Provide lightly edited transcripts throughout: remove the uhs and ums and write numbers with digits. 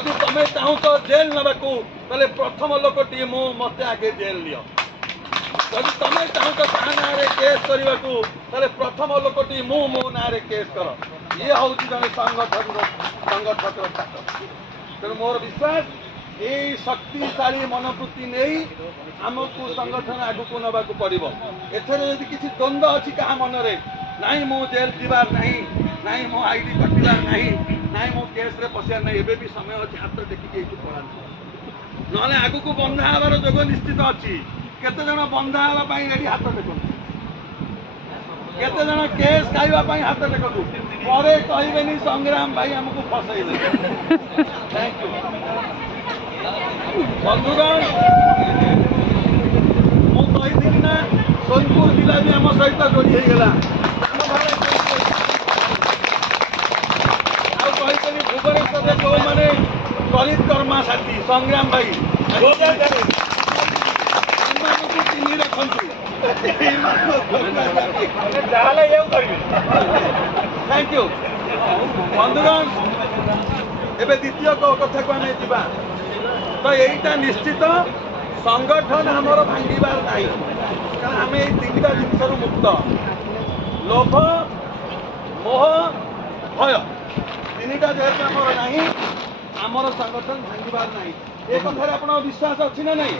जदि तुम चाहू तो जेल नवाकू ताले प्रथम लोकटी मु मते आगे जेल लियो जदि तुम चाहू तो ता ना केस करने को ताले प्रथम लोकटी मु मो ना केस कर ये हूँ जन संगठक तेणु मोर विश्वास यही शक्तिशाली मनोवृत्ति नहीं आमको संगठन आगू नवा पड़ो एथर यदि किसी द्वंद्व अच्छी क्या मनरे नाई मो जेल जीवार नहीं नाई मो आईडी कटार नहीं नाई मो केस रे पशियार नहीं एबे भी समय अच्छे हाथ देखिए पड़ा ना आगू बंधा हबार जोग निश्चित अच्छी केते जन बंधा हवा रेडी हाथ देखु केते जन केस खाइबा हाथ देखु परे कहबेनी संग्राम भाई हमको फसैले थैंक यू बंधुगण मुझे ना सोनपुर जिला भी आम सहित जोड़ी होगा भुवनेश्वर जो मैंने दलित कर्मा साथी संग्राम भाई चिन्ह रखु थैंक यू बंधुगण एवं द्वितीय कथा को आम जा तो यहीटा निश्चित संगठन आमर भांगार ना कारण आम ये तीनटा जिन मुक्त लोभ मोह भय तीनटा जेहेतु आमर ना आमर संगठन भांगार ना एक कथार आप विश्वास अच्छी ना नहीं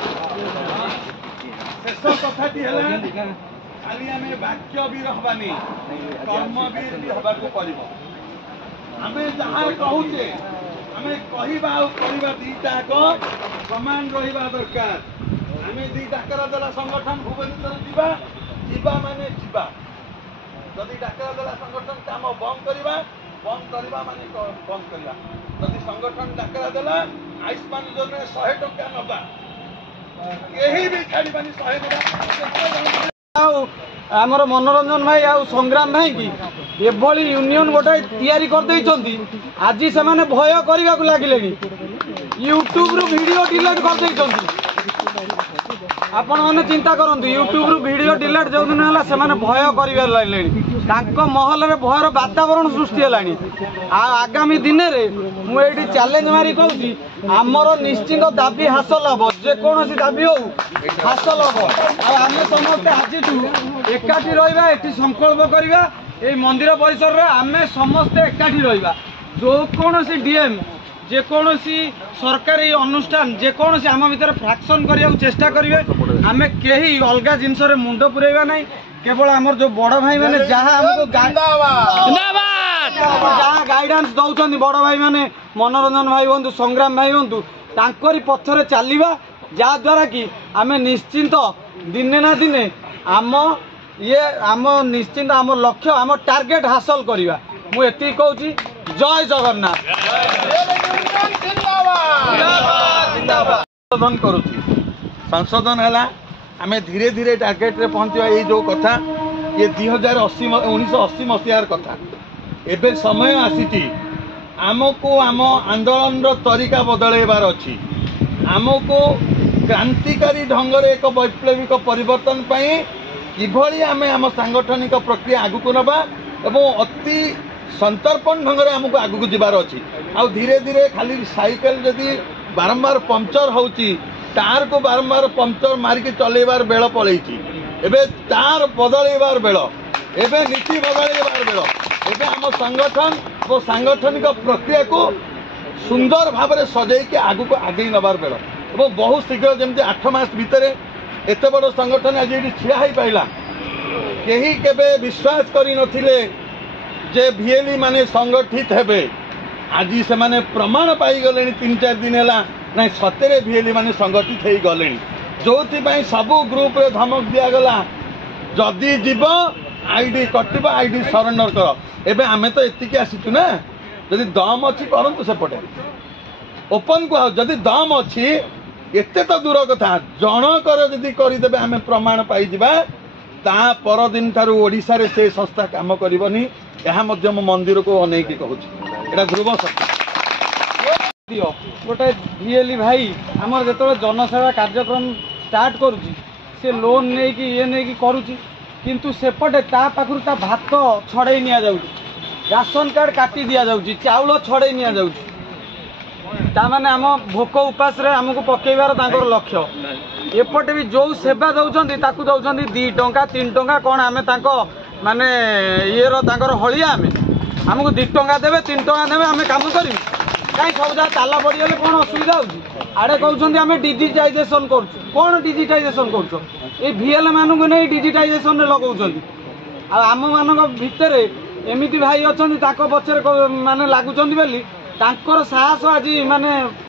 शेष कथाटी है खाली आम वाक्य भी हबानी कर्मवीर भी हवा पड़ो आम जहाँ कहूचे आम कह दीटाक समान रहा दरकार आम दी डाकरा देला संगठन भुवनेश्वर जीवा माने जीवा जदि डाकरा देला संगठन काम बंद करवा माने बंद करवा जदि संगठन डाकरा देला आयुष्मान योजना 100 टंका नबा यही भी छाड़बानी 100 आमर मनोरंजन भाई आ संग्राम भाई की एभली यूनियन गोटे तैयारी करदे आज से भय करने को लगिले यूट्यूब रु वीडियो डिलीट करदे आपण मैंने चिंता करूँ यूट्यूब रु वीडियो डिलीट जो दिन है से भय कर लगे महल में भयर वातावरण सृष्टि है आगामी दिन में मुझे चैलेंज मारी कहूँ आमर निश्चित दाबी हासिल हम जेकोसी दाबी हो हासिल हम आम समस्ते आज एकाठी रहा ये संकल्प करवा ये मंदिर परिसर में आम समस्ते एकाठी रहा जो कौन डीएम जेकोसी सरकारी अनुष्ठान जेकोसी आम भर फ्रैक्शन करने चेष्टा करेंगे आम कहीं अलग जिनस मुंड पुरेगा ना केवल आमर जो बड़ भाई मैंने जहाँ हमको जहाँ गाइडेंस दौरान बड़ भाई मैंने मनोरंजन भाई हूँ संग्राम भाई हूँ तांकरी पथरे चलवा जहाद्वारा कि आम निश्चिंत दिने ना दिने आम ये आम निश्चिंत आम लक्ष्य आम टार्गेट हासिल करवा मुझे कहूँ जय जगन्नाथ संशोधन करुच्ची संशोधन है आम धीरे धीरे टार्गेट रे पहुँचा ये जो कथा ये 1980 मसीहार कथा एबे समय आसी आमको आम आंदोलन तरीका बदलैबार अच्छी आमको क्रांतिकारी ढंग से एक वैप्लविक परिवर्तन किभली आम आम सांगठनिक प्रक्रिया आगू नवा एवं अति संतर्पण ढंग से आमको आगू जबार अच्छी आ धीरे धीरे खाली साइकेल जदि बारंबार पंचर होची टार को बारंबार पंचर मारिक चलैबार बेल पलैची एबे टार बदलैबार बेल एबे नीति बदलैबार बेल एबे आम संगठन और सांगठनिक प्रक्रिया को सुंदर भाव में सजैक आगू को आगे नबार बेल और बहुत शीघ्र जमी 8 मास भितर एत बड़ संगठन आज ये ठिया हो पाइला कहीं केबे विश्वास करी नथिले जे भिएली माने संगठित हेबे आज से माने प्रमाण पाई गले 3-4 दिन है ना सतरे भिएली माने संगठित हो गले जो सबू ग्रुप रे धमक दिगला जदि जीव आईडी कट आईडी सरेंडर कर एबे आमे तो एतिकी आसीचु ना जदि दम अच्छी करंतु सेपटे ओपन को जदि दम अच्छी एते तो दूर कथा जनकर जदि करदेवे आम प्रमाण पाइबा ता पर दिन ठारू ओडिशा रे से संस्था काम करबनी यह मंदिर को अनेक कहूँ एटा ध्रुव सत्य गोटे भिएली भाई आमर जो जनसेवा कार्यक्रम स्टार्ट करुच्ची से लोन नहीं कि ये नहीं कि करुच्ची किंतु सेपटे ता पाखु ता भात छड़े नि जाउची राशन कार्ड काटी दिया जाउची चाउल छड़े नि जाउची तामाने आम भोक उपास रे आमको पकेइबार तांकर लक्ष्य एपटे भी जो सेवा दौरान ताकू दौरान 2 टंका 3 टंका कौन आम माने ये तांकर हलिया आमको 2 टंका देवे 3 टंका देवे आम काम करी कहीं सब जगह ताला पड़गले कौन असुविधा हो आड़े कहते आम डिजिटाइजेशन कौन डिजिटाइजेशन कर VL मानू नहीं डिजिटाइजेशन लगाउछन आम मान भितर एमती भाई अच्छा पचर माने लगुच साहस आज माने